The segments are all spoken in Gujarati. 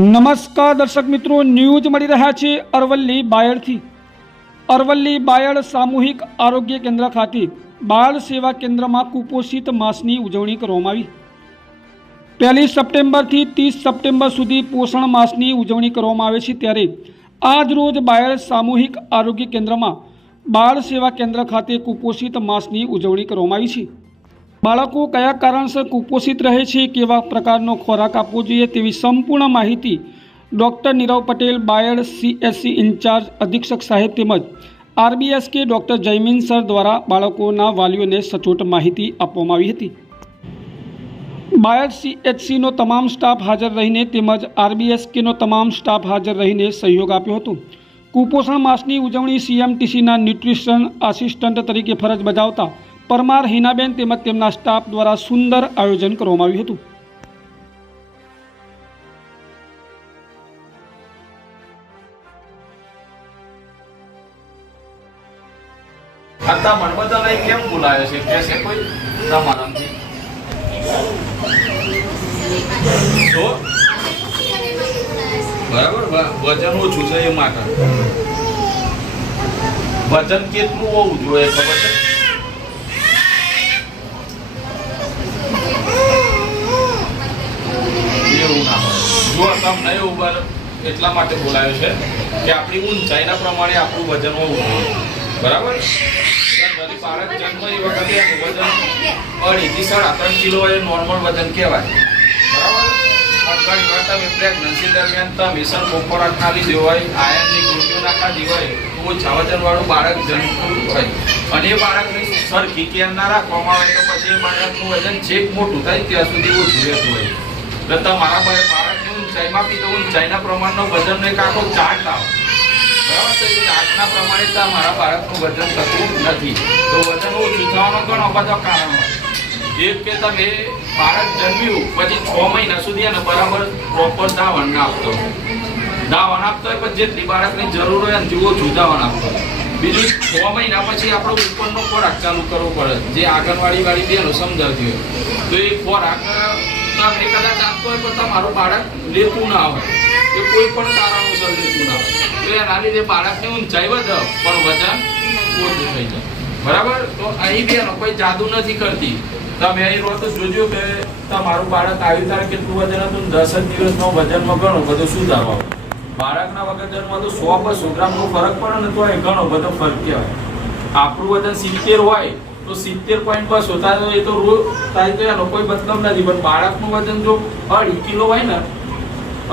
નમસ્કાર દર્શક મિત્રો, ન્યૂઝ મળી રહ્યા છે અરવલ્લી બાયડથી. અરવલ્લી બાયડ સામૂહિક આરોગ્ય કેન્દ્ર ખાતે બાળ સેવા કેન્દ્રમાં કુપોષિત માસની ઉજવણી કરવામાં આવી. પહેલી સપ્ટેમ્બરથી ત્રીસ સપ્ટેમ્બર સુધી પોષણ માસની ઉજવણી કરવામાં આવે છે ત્યારે આજરોજ બાયડ સામૂહિક આરોગ્ય કેન્દ્રમાં બાળ સેવા કેન્દ્ર ખાતે કુપોષિત માસની ઉજવણી કરવામાં આવી છે. બાળકો કયા કારણસર કુપોષિત રહે છે, કેવા પ્રકારનો ખોરાક આપવો જોઈએ તેવી સંપૂર્ણ માહિતી doctor Nirav Patel, Bayad CSC incharge, અધિક્ષક સાહેબ તેમજ આરબીએસ કે ડૉક્ટર જયમીન સર દ્વારા બાળકોના વાલીઓને સચોટ માહિતી આપવામાં આવી હતી. બાયડ સીએચસીનો તમામ સ્ટાફ હાજર રહીને તેમજ આરબીએસકેનો તમામ સ્ટાફ હાજર રહીને સહયોગ આપ્યો હતો. કુપોષણ માસની ઉજવણી સીએમટીસીના ન્યુટ્રિશન આસિસ્ટન્ટ તરીકે ફરજ બજાવતા પરમાર હિનાબેન તેમજ તેમના સ્ટાફ દ્વારા સુંદર આયોજન કરવામાં આવ્યું હતું. મનબધાને કેમ બોલાયો છે? વજન ઓછું છે એ માટે. વજન કેટલું હોવું જોઈએ? ખબર છે એવું ના જો તમને એવું એટલા માટે બોલાયો છે કે આપણી ઊંચાઈના પ્રમાણે આપણું વજન હોવું બરાબર? જન્મ નોર્મલ વજન કહેવાય. પણ દરમિયાન તમે સર બપોરાટ ના લીધી હોય આયનની ગોળીઓ ના ખાધી હોય, તો ઓછા બાળક જન્મતું હોય. અને એ બાળકને સરખી કેર ના રાખવામાં આવે તો પછી એ બાળકનું વજન છેક મોટું થાય, ત્યાં સુધી ઓછું રહેતું હોય. એટલે તમારા ઊંચાઈમાં બી તો ઊંચાઈના પ્રમાણનો વજનનો એક આખો ચાર્ટ આવે. બરાબર? તો એ ચાર્ટના પ્રમાણે તમારા બાળકનું વજન થતું નથી. તો વજન ઓછું થવાનો ઘણો બધો કારણ હોય. એક કે તમે બાળક જન્મ્યું, પછી છ મહિના સુધી એને બરાબર પ્રોપર દાવણ ના આપતો. દાવણ આપતો હોય પણ જેટલી બાળકની જરૂર હોય એનાથી ઓછું દાવણ આપતો. બીજું છ મહિના પછી આપણો ઉપરનો ખોરાક ચાલુ કરવો પડે. જે આંગણવાડી વાળી બેનો સમજાવતી હોય. તો એ ખોરાક તમે કદાચ આપતો હોય પણ તમારું બાળક લેતું ના હોય. કે કોઈ પણ કારણોસર લેતું ના હોય. તો એના લીધે બાળકની ઊંચાઈ વધે પણ વજન ઓછું થઈ જાય. બરાબર? તો અહીં બેનો કોઈ જાદુ નથી કરતી. તમે અહીં રોજ જોજો કે તમારું બાળક આવ્યું ત્યારે કેટલું વજન હતું દસ જ દિવસનો વજનમાં ઘણો બધો સુધારો આવે. બાળકના જન્મ તો સો બસો ગ્રામનો ફરક પડે ને તો એ ઘણો બધો ફરક કહેવાય. આપણું વજન સિત્તેર હોય તો સિત્તેર પોઈન્ટ પર થાય તો એ તો રોજ થાય તો એનો કોઈ મતલબ નથી. પણ બાળકનું વજન જો અઢી કિલો હોય ને,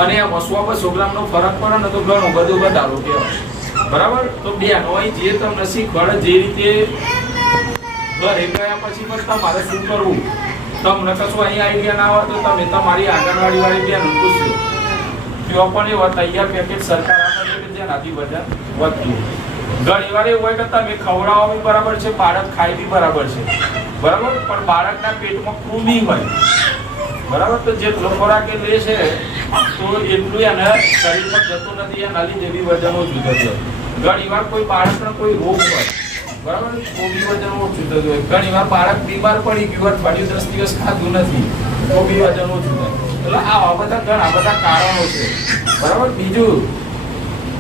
અને એમાં સો બસો ગ્રામનો ફરક પડે ને તો ઘણો બધો વધારો કહેવાય બરાબર? તો બેન હોય જે તમને શીખવાડે જે રીતે ઘરે ગયા પછી પણ તમારે શું કરવું? તમને કશું અહીં આઈડિયા ના હોય તો તમે તમારી આંગણવાડી વાળી બેન પૂછજો. ત્યાં પણ એવા તૈયાર પેકેટ સરકાર આપે છે કે જેનાથી બધા વધતું ઘણી વાર એવું હોય કે તમે ખવડાવો બરાબર છે, બાળક ખાય બી બરાબર છે. બરાબર? પણ બાળકના પેટમાં કૃમિ હોય. બરાબર? તો જે ખોરાક એ લે છે, તો એટલું એને શરીરમાં જતું નથી એના લીધે બી વજન ઓછું થતું ઘણી વાર કોઈ બાળકનો કોઈ રોગ હોય. બરાબર? કોબી વજન ઓછું થતું હોય ઘણી વાર બાળક બીમાર પડી ગયું અઠવાડિયું દસ દિવસ ખાધું નથી કોબી વજન ઓછું થાય. એટલે આવા બધા ઘણા બધા કારણો છે. બરાબર? બીજું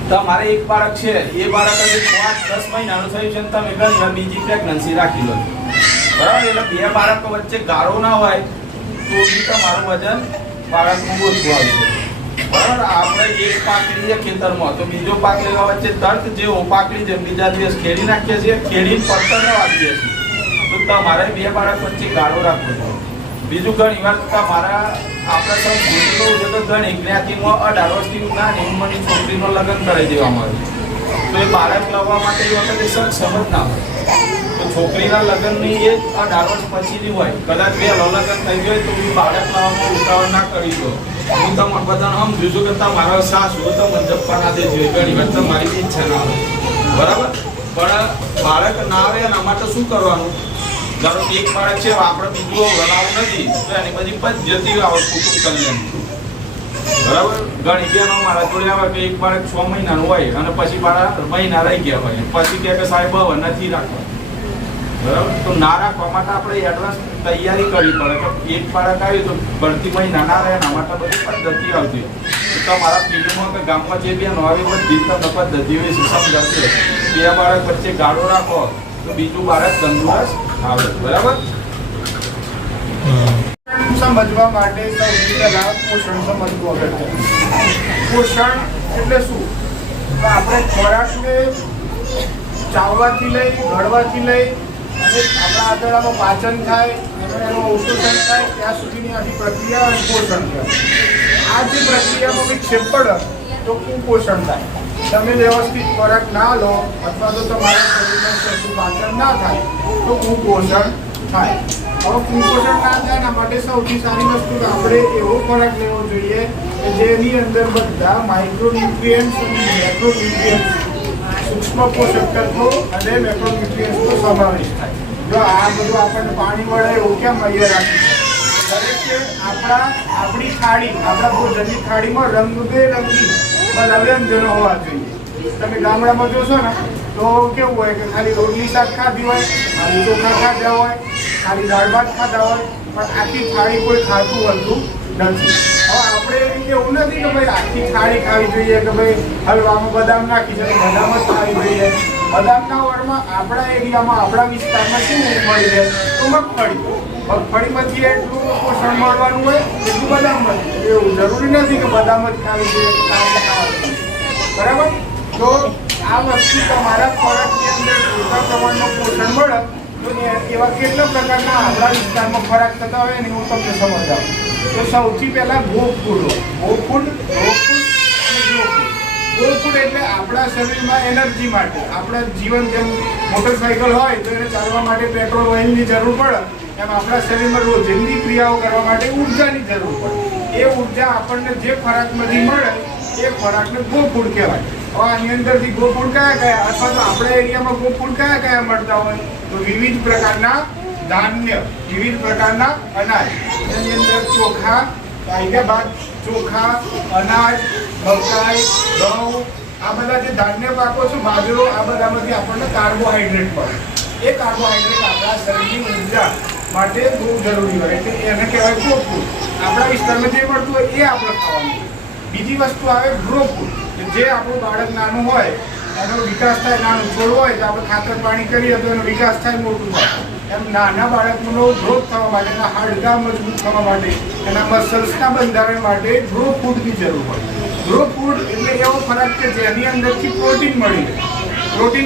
તમારે એક બાળક છે. એ બાળક હજી પાંચ, દસ મહિનાનું થયું છે તમે ઘણી બીજી પ્રેગ્નન્સી રાખી લો. બરાબર? એટલે બે બાળકો વચ્ચે ગાળો ના હોય, તો બી તમારું વજન બાળકનું ઓછું આવશે. બરાબર? આપણે એક પાક લઈએ ખેતરમાં, તો બીજો પાક લેવા વચ્ચે તર્ક જેવો, પાકડી જેમ બીજા દિવસ ખેડી નાખીએ છીએ ખેડી પડતર દઈએ છીએ. તો તમારે બે બાળક વચ્ચે ગાળો રાખવો જોઈએ બીજું ઘણી વાર મારા આપણે સૌ તો જ્ઞાતિમાં અઢાર વર્ષથી ઉંમરની છોકરીનો લગ્ન કરી દેવામાં આવે તો એ બાળક લાવવા માટે એ વખતે સમજ ના હોય. તો છોકરીના લગ્નની એ અઢાર વર્ષ પછીની હોય, કદાચ બે લગ્ન થઈ ગયો તો હું બાળક લાવવામાં ઉતાવળ ના કરી દો હું તમને બધાને આમ છું કે મારા સાસુ તમને જપ્પા ના દેજો ઘણી વાર મારી ઈચ્છા ના હોય. બરાબર? પણ બાળક ના આવે એના માટે શું કરવાનું? ધારો કે એક બાળક છે, આપણે બીજું બનાવવું નથી, તો એની બધી પદ્ધતિ આવે કુટુંબ કલ્યાણ બરાબર? ઘણી બહેનો મારા જોડે આવે કે એક બાળક છ મહિનાનું હોય અને પછી મારા મહિના રહી ગયા હોય. પછી કે સાહેબ, હવે નથી રાખવા. બરાબર? તો ના રાખવા માટે આપણે એડવાન્સ તૈયારી કરવી પડે. કે એક બાળક આવ્યું તો ભરતી મહિના ના રહે, એના માટે બધી પદ્ધતિ આવતી તમારા ફિલ્ડમાં કે ગામમાં જે બી આવે બધી તપાસ દજીવી સમજાવશે. બે બાળક વચ્ચે ગાળો રાખો, તો બીજું બાળક તંદુરસ્ત આવે સમજવા માટે સૌથી પહેલા પોષણ સમજવું અગત્ય પોષણ એટલે શું? તો આપણે ખોરાકને ચાવવાથી લઈ, ઘડવાથી લઈ અને આપણા આંતરડામાં પાચન થાય અને એનું અવશોષણ થાય, ત્યાં સુધીની આખી પ્રક્રિયા અને પોષણ થાય આ જે પ્રક્રિયામાં કંઈક છેપડ તો કુપોષણ થાય. તમે વ્યવસ્થિત ખોરાક ના લો અથવા તો તમારા શરીરમાં સરખું પાચન ના થાય, તો કુપોષણ થાય. હવે કુપોષણ ના થાય એના માટે સૌથી સારી વસ્તુ આપણે એવો ખોરાક લેવો જોઈએ કે જેની અંદર બધા માઇક્રોન્યુટ્રિયન્ટ્સ અને મેક્રોન્યુટ્રિયન્ટ્સ સૂક્ષ્મ પોષક તત્વો અને મેક્રોન્યુટ્રિયન્ટ્સનો સમાવેશ થાય. જો આ બધું આપણને પાણી મળે એવું કેમ અહીંયા રાખી દરેક આપણા, આપણી થાળી, આપણા ભોજનની થાળીમાં રંગબેરંગી બધા વ્યંજનો હોવા જોઈએ. તમે ગામડામાં જોશો ને, તો કેવું હોય કે ખાલી રોટલી શાક ખાધી હોય ખાલી ચોખા ખાધા હોય, ખાલી દાળ ભાત ખાધા હોય, પણ આખી થાળી કોઈ ખાતું હોતું નથી. હવે આપણે એવું નથી કે ભાઈ આખી થાળી ખાવી જોઈએ કે ભાઈ હલવામાં બદામ નાખી છે બદામ જ ખાવી જોઈએ. બદામના વરમાં આપણા એરિયામાં, આપણા વિસ્તારમાં શું મળી છે? તો મગફળી મગફળીમાંથી એટલું પોષણ મળવાનું હોય એટલું બદામમાંથી એવું જરૂરી નથી કે બદામ જ ખાવી ખાવાનું. બરાબર? તો આ વસ્તુ તમારા ખોરાકની અંદર પૂરતા પ્રમાણમાં પોષણ મળે, તો એવા કેટલા પ્રકારના આપણા વિસ્તારમાં ખોરાક થતા હોય ને હું તમને સમજાવું. તો સૌથી પહેલાં go food go food? Raw food અને ગ્લો ફૂડ. ગો ફૂડ એટલે આપણા શરીરમાં એનર્જી માટે. આપણા જીવન જેમ મોટરસાયકલ હોય તો એને ચાલવા માટે પેટ્રોલ, ઓઇલની જરૂર પડે. એમ આપણા શરીરમાં રોજિંદી ક્રિયાઓ કરવા માટે ઉર્જાની જરૂર પડે. એ ઊર્જા આપણને જે ખોરાકમાંથી મળે, એ ખોરાકને ગોફૂડ કહેવાય. હવે આની અંદરથી ગોફૂડ કયા કયા? અથવા તો આપણા એરિયામાં ગોફૂડ કયા કયા મળતા હોય? તો વિવિધ પ્રકારના ધાન્ય, વિવિધ પ્રકારના અનાજ. એની અંદર ચોખા વાગ્યા બાદ ચોખા, અનાજ, મકાઈ, ઘઉં, આ બધા જે ધાન્ય પાકો છે, બાજરો, આ બધામાંથી આપણને કાર્બોહાઈડ્રેટ મળે. એ કાર્બોહાઈડ્રેટ આપણા શરીરની ઊર્જા માટે બહુ જરૂરી હોય એટલે એને કહેવાય ગો ફૂડ આપણા વિસ્તારમાં જે મળતું હોય એ આપણે ખાવાનું બીજી વસ્તુ આવે ગ્રો ફૂડ કે જે આપણું બાળક નાનું હોય, એનો વિકાસ થાય, નાનું છોડ હોય, તો આપણે ખાતર પાણી કરીએ તો એનો વિકાસ થાય મોટું થાય. એમ નાના બાળકનો ગ્રોથ થવા માટે, એના હાડકા મજબૂત થવા માટે, એના મસલ્સના બંધારણ માટે ગ્રો ફૂડની જરૂર હોય. ગ્રો ફૂડ એટલે એવો ખોરાક કે જેની અંદરથી પ્રોટીન મળી રહે. પ્રોટીન